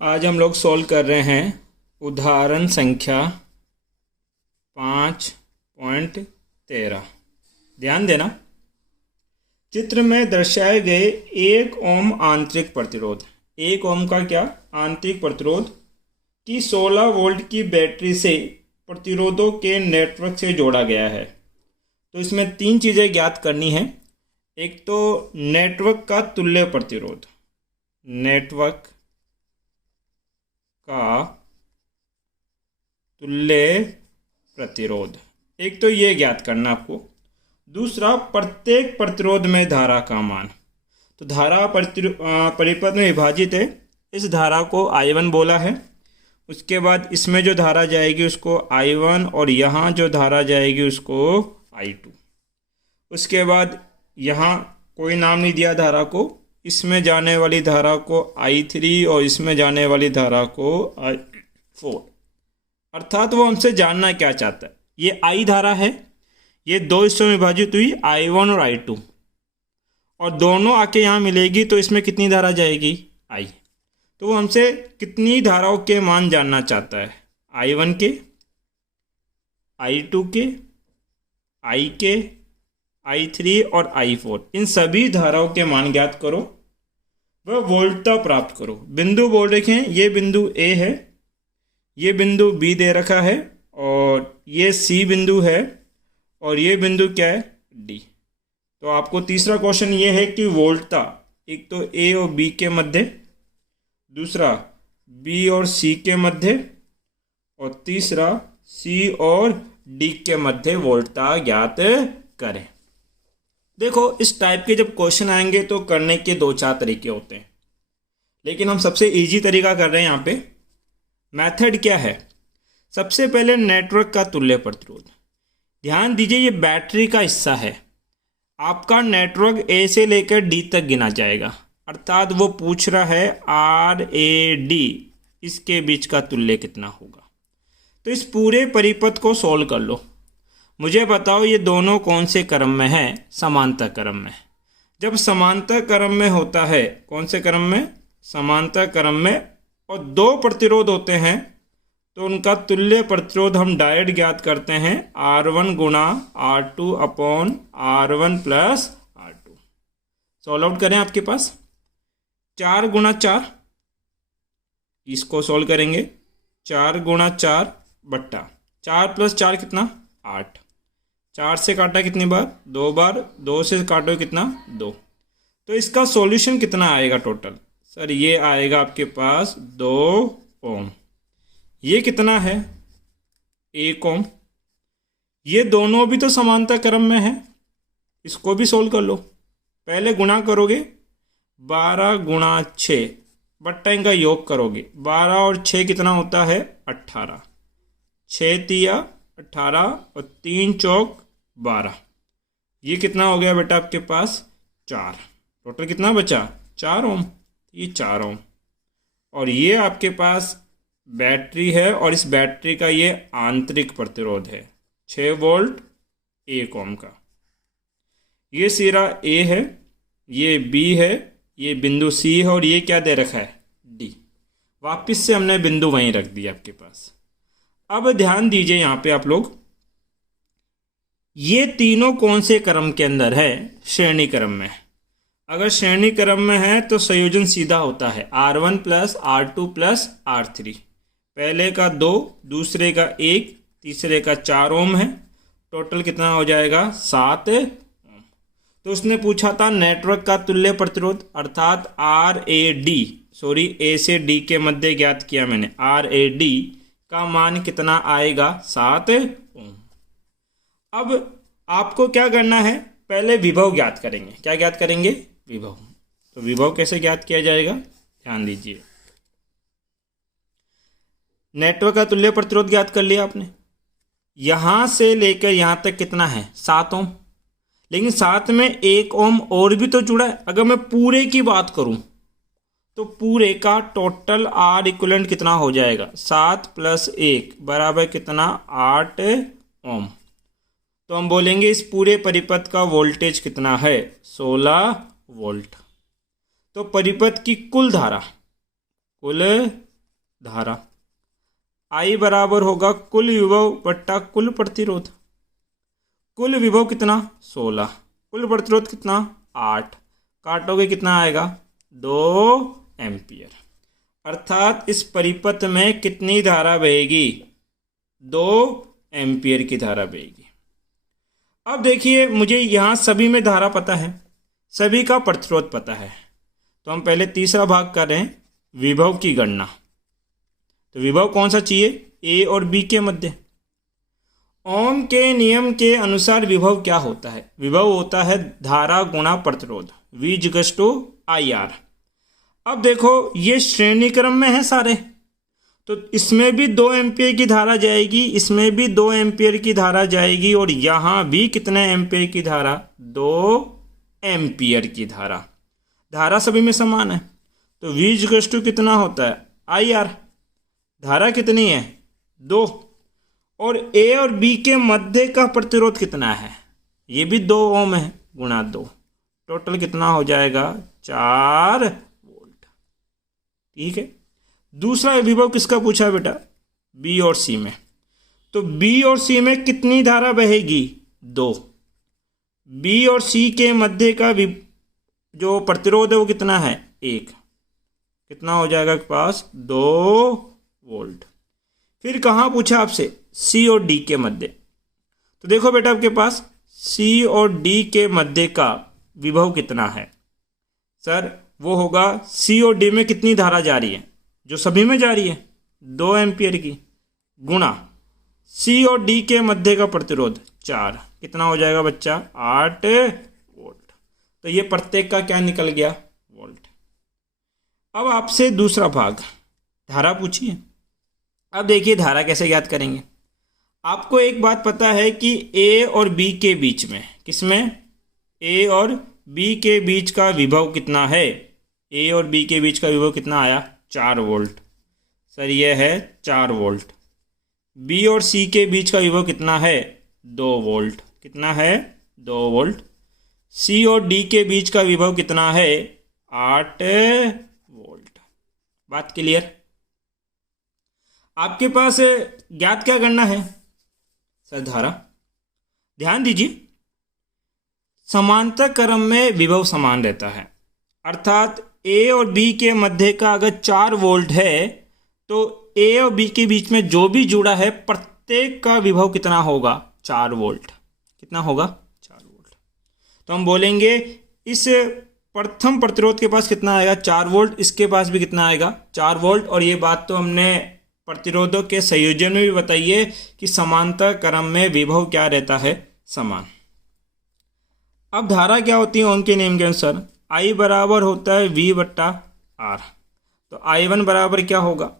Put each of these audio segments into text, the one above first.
आज हम लोग सॉल्व कर रहे हैं उदाहरण संख्या 5.13। ध्यान देना, चित्र में दर्शाए गए 1 ओम आंतरिक प्रतिरोध, 1 ओम का क्या आंतरिक प्रतिरोध की 16 वोल्ट की बैटरी से प्रतिरोधों के नेटवर्क से जोड़ा गया है। तो इसमें 3 चीज़ें ज्ञात करनी है। एक तो नेटवर्क का तुल्य प्रतिरोध, नेटवर्क का तुल्य प्रतिरोध, एक तो ये ज्ञात करना आपको। दूसरा, प्रत्येक प्रतिरोध में धारा का मान। तो धारा परिपथ में विभाजित है, इस धारा को I1 बोला है। उसके बाद इसमें जो धारा जाएगी उसको I1 और यहाँ जो धारा जाएगी उसको I2। उसके बाद यहाँ कोई नाम नहीं दिया धारा को, इसमें जाने वाली धारा को I3 और इसमें जाने वाली धारा को I4। अर्थात वो हमसे जानना क्या चाहता है। ये I धारा है, ये 2 हिस्सों में विभाजित हुई I1 और I2, और दोनों आके यहाँ मिलेगी तो इसमें कितनी धारा जाएगी I। तो वो हमसे कितनी धाराओं के मान जानना चाहता है, I1 के, I2 के, I के, I3 और I4। इन सभी धाराओं के मान ज्ञात करो व वोल्टता प्राप्त करो। बिंदु बोल रखे हैं, ये बिंदु A है, ये बिंदु B दे रखा है, और ये C बिंदु है, और ये बिंदु क्या है D। तो आपको तीसरा क्वेश्चन ये है कि वोल्टता एक तो A और B के मध्य, दूसरा B और C के मध्य, और तीसरा C और D के मध्य वोल्टता ज्ञात करें। देखो, इस टाइप के जब क्वेश्चन आएंगे तो करने के 2-4 तरीके होते हैं, लेकिन हम सबसे इजी तरीका कर रहे हैं यहाँ पे। मेथड क्या है? सबसे पहले नेटवर्क का तुल्य प्रतिरोध। ध्यान दीजिए, ये बैटरी का हिस्सा है। आपका नेटवर्क A से लेकर D तक गिना जाएगा, अर्थात वो पूछ रहा है RAD, इसके बीच का तुल्य कितना होगा। तो इस पूरे परिपथ को सॉल्व कर लो। मुझे बताओ ये दोनों कौन से क्रम में है? समांतर क्रम में। जब समांतर क्रम में होता है, कौन से क्रम में? समांतर क्रम में, और 2 प्रतिरोध होते हैं तो उनका तुल्य प्रतिरोध हम डायरेक्ट ज्ञात करते हैं R1 गुणा R2 upon R1 plus R2। Solve out करें, आपके पास 4 गुणा 4, इसको सॉल्व करेंगे 4 गुणा 4 बट्टा 4 प्लस 4 कितना? 8। 4 से काटा कितनी बार? 2 बार। 2 से काटो कितना? 2। तो इसका सॉल्यूशन कितना आएगा टोटल? सर ये आएगा आपके पास 2 ओम। ये कितना है? 1 ओम। ये दोनों भी तो समांतर क्रम में है, इसको भी सोल्व कर लो। पहले गुणा करोगे 12 गुणा 6 बट्टा इनका योग करोगे। 12 और 6 कितना होता है? 18। 6 तिया 18 और 3 चौक 12। ये कितना हो गया बेटा आपके पास? 4। टोटल कितना बचा? 4 ओम। ये 4 ओम। और ये आपके पास बैटरी है, और इस बैटरी का ये आंतरिक प्रतिरोध है 6 वोल्ट 1 ओम का। ये सिरा A है, ये B है, ये बिंदु C है, और ये क्या दे रखा है? D। वापिस से हमने बिंदु वहीं रख दिया आपके पास। अब ध्यान दीजिए यहाँ पे आप लोग, ये तीनों कौन से क्रम के अंदर है? श्रेणी क्रम में। अगर श्रेणी क्रम में है तो संयोजन सीधा होता है R1 plus R2 plus R3। पहले का 2, दूसरे का 1, तीसरे का 4 ओम है। टोटल कितना हो जाएगा? 7 ओम। तो उसने पूछा था नेटवर्क का तुल्य प्रतिरोध, अर्थात A से D के मध्य ज्ञात किया मैंने। RAD का मान कितना आएगा? 7 ओम। अब आपको क्या करना है? पहले विभव ज्ञात करेंगे। क्या ज्ञात करेंगे? विभव। तो विभव कैसे ज्ञात किया जाएगा? ध्यान दीजिए, नेटवर्क का तुल्य प्रतिरोध ज्ञात कर लिया आपने। यहां से लेकर यहां तक कितना है? 7 ओम। लेकिन साथ में 1 ओम और भी तो जुड़ा है। अगर मैं पूरे की बात करूं तो पूरे का टोटल R इक्विवेलेंट कितना हो जाएगा? 7 प्लस 1 बराबर कितना? 8 ओम। तो हम बोलेंगे इस पूरे परिपथ का वोल्टेज कितना है? 16 वोल्ट। तो परिपथ की कुल धारा धारा। I बराबर होगा कुल विभव बट्टा कुल प्रतिरोध। कुल विभव कितना 16, कुल प्रतिरोध कितना 8, काटोगे कितना आएगा 2 एम्पियर। अर्थात इस परिपथ में कितनी धारा बहेगी 2 एम्पियर की धारा बहेगी। अब देखिए मुझे यहाँ सभी में धारा पता है, सभी का प्रतिरोध पता है, तो हम पहले तीसरा भाग कर रहे हैं विभव की गणना। तो विभव कौन सा चाहिए ए और बी के मध्य। ओम के नियम के अनुसार विभव क्या होता है, विभव होता है धारा गुणा प्रतिरोध, V इक्वल्स टू IR। अब देखो ये श्रेणी क्रम में है सारे, तो इसमें भी 2 एम्पियर की धारा जाएगी, इसमें भी 2 एम्पियर की धारा जाएगी, और यहाँ भी कितने एम्पियर की धारा 2 एम्पियर की धारा। धारा सभी में समान है, तो V इक्वल्स टू कितना होता है IR। धारा कितनी है 2, और A और B के मध्य का प्रतिरोध कितना है, ये भी 2 ओम है, गुणा 2, टोटल कितना हो जाएगा 4 वोल्ट। ठीक है। दूसरा विभव किसका पूछा बेटा, B और C में। तो B और C में कितनी धारा बहेगी 2। B और C के मध्य का जो प्रतिरोध है वो कितना है 1, कितना हो जाएगा आपके पास 2 वोल्ट। फिर कहाँ पूछा आपसे C और D के मध्य। तो देखो बेटा आपके पास C और D के मध्य का विभव कितना है सर, वो होगा C और D में कितनी धारा जा रही है, जो सभी में जा रही है 2 एम्पियर की, गुणा C और D के मध्य का प्रतिरोध 4, कितना हो जाएगा बच्चा 8 वोल्ट। तो ये प्रत्येक का क्या निकल गया वोल्ट। अब आपसे दूसरा भाग धारा पूछिए। अब देखिए धारा कैसे ज्ञात करेंगे। आपको एक बात पता है कि A और B के बीच में, किसमें A और B के बीच का विभव कितना है, A और B के बीच का विभव कितना आया 4 वोल्ट। सर ये है 4 वोल्ट। B और C के बीच का विभव कितना है 2 वोल्ट, कितना है 2 वोल्ट। C और D के बीच का विभव कितना है 8 वोल्ट। बात क्लियर। आपके पास ज्ञात क्या करना है सर, धारा। ध्यान दीजिए समांतर क्रम में विभव समान रहता है, अर्थात A और B के मध्य का अगर 4 वोल्ट है तो A और B के बीच में जो भी जुड़ा है प्रत्येक का विभव कितना होगा 4 वोल्ट, कितना होगा 4 वोल्ट। तो हम बोलेंगे इस प्रथम प्रतिरोध के पास कितना आएगा 4 वोल्ट, इसके पास भी कितना आएगा 4 वोल्ट। और ये बात तो हमने प्रतिरोधों के संयोजन में भी बताइए कि समांतर क्रम में विभव क्या रहता है समान। अब धारा क्या होती है ओम के नियम के अनुसार, I बराबर होता है V बट्टा R। तो I1 बराबर क्या होगा,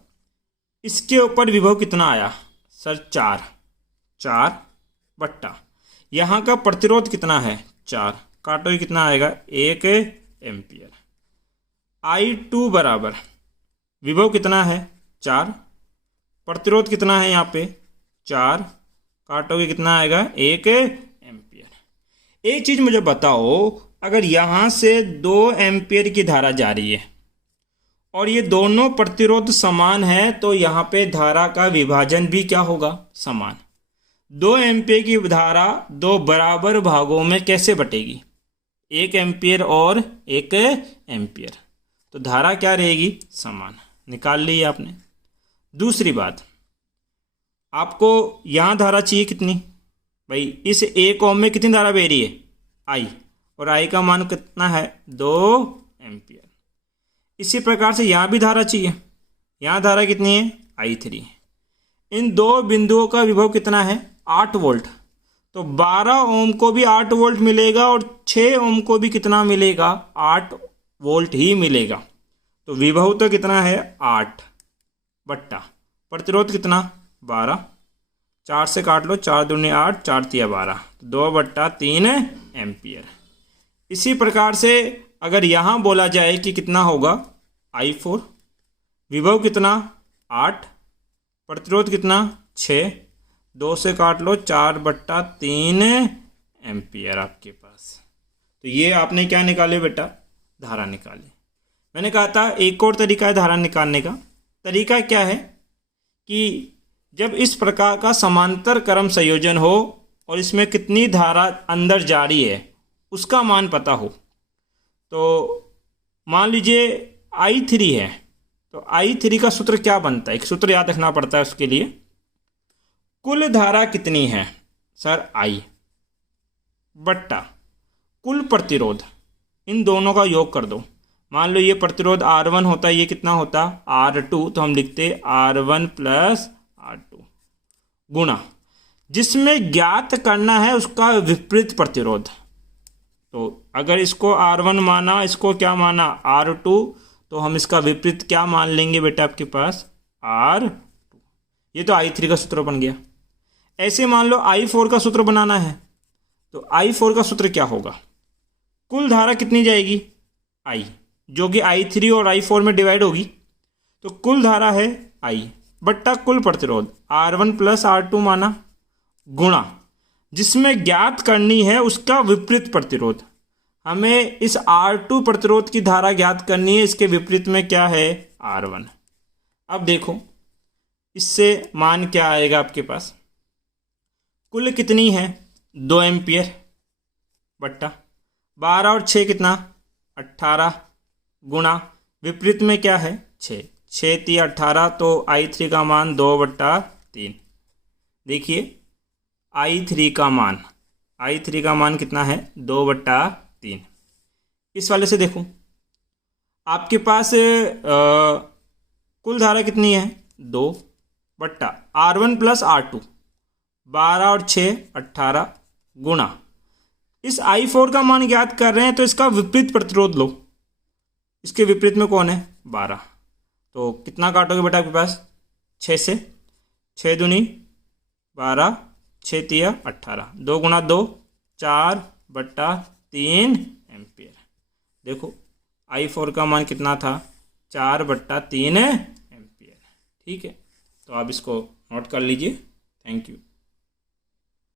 इसके ऊपर विभव कितना आया सर 4 बट्टा यहाँ का प्रतिरोध कितना है 4, काटो कितना आएगा 1 एम्पियर। I2 बराबर विभव कितना है 4, प्रतिरोध कितना है यहाँ पे 4, काटोगे कितना आएगा 1 एम्पियर। एक चीज मुझे बताओ, अगर यहाँ से 2 एम्पियर की धारा जा रही है और ये दोनों प्रतिरोध समान है तो यहाँ पे धारा का विभाजन भी क्या होगा समान। 2 एम्पियर की धारा 2 बराबर भागों में कैसे बटेगी, 1 एम्पियर और 1 एम्पियर, तो धारा क्या रहेगी समान, निकाल ली आपने। दूसरी बात, आपको यहाँ धारा चाहिए कितनी भाई, इस 1 ओम में कितनी धारा बह रही है I, और I का मान कितना है 2 एम्पियर। इसी प्रकार से यहाँ भी धारा चाहिए, यहाँ धारा कितनी है I3। इन 2 बिंदुओं का विभव कितना है 8 वोल्ट, तो 12 ओम को भी 8 वोल्ट मिलेगा और 6 ओम को भी कितना मिलेगा 8 वोल्ट ही मिलेगा। तो विभव तो कितना है 8 बट्टा प्रतिरोध कितना 12, 4 से काट लो, 4 दूनी 8, 4 तिया 12, 2 बट्टा 3 एम्पियर। इसी प्रकार से अगर यहाँ बोला जाए कि कितना होगा I4, विभव कितना 8, प्रतिरोध कितना 6, 2 से काट लो, 4 बट्टा 3 एम्पियर आपके पास। तो ये आपने क्या निकाले बेटा धारा निकाली। मैंने कहा था एक और तरीका है धारा निकालने का, तरीका क्या है कि जब इस प्रकार का समांतर क्रम संयोजन हो और इसमें कितनी धारा अंदर जा रही है उसका मान पता हो। तो मान लीजिए I3 है, तो I3 का सूत्र क्या बनता है, एक सूत्र याद रखना पड़ता है उसके लिए। कुल धारा कितनी है सर I बट्टा कुल प्रतिरोध, इन दोनों का योग कर दो। मान लो ये प्रतिरोध R1 होता है, ये कितना होता R2, तो हम लिखते R1 प्लस R2 गुणा जिसमें ज्ञात करना है उसका विपरीत प्रतिरोध। तो अगर इसको R1 माना, इसको क्या माना R2, तो हम इसका विपरीत क्या मान लेंगे बेटा आपके पास R2। ये तो I3 का सूत्र बन गया। ऐसे मान लो I4 का सूत्र बनाना है, तो I4 का सूत्र क्या होगा, कुल धारा कितनी जाएगी I, जो कि I3 और I4 में डिवाइड होगी। तो कुल धारा है I बट्टा कुल प्रतिरोध R1 प्लस R2 माना गुणा जिसमें ज्ञात करनी है उसका विपरीत प्रतिरोध। हमें इस R2 प्रतिरोध की धारा ज्ञात करनी है, इसके विपरीत में क्या है R1। अब देखो इससे मान क्या आएगा आपके पास, कुल कितनी है 2 एम्पियर बट्टा 12 और 6 कितना 18 गुणा विपरीत में क्या है 6, 6 3 18, तो I3 का मान 2/3। देखिए I3 का मान कितना है 2/3। इस वाले से देखो आपके पास कुल धारा कितनी है 2 बट्टा R1 प्लस R2 12 और 6 18 गुणा इस I4 का मान ज्ञात कर रहे हैं, तो इसका विपरीत प्रतिरोध लो। इसके विपरीत में कौन है 12, तो कितना काटोगे बेटा आपके पास 6 से, 6 दूनी 12 6 3 18, 2 गुणा 2 4/3 एम्पियर। देखो I4 का मान कितना था 4/3 एम्पियर। ठीक है, तो आप इसको नोट कर लीजिए। Thank you.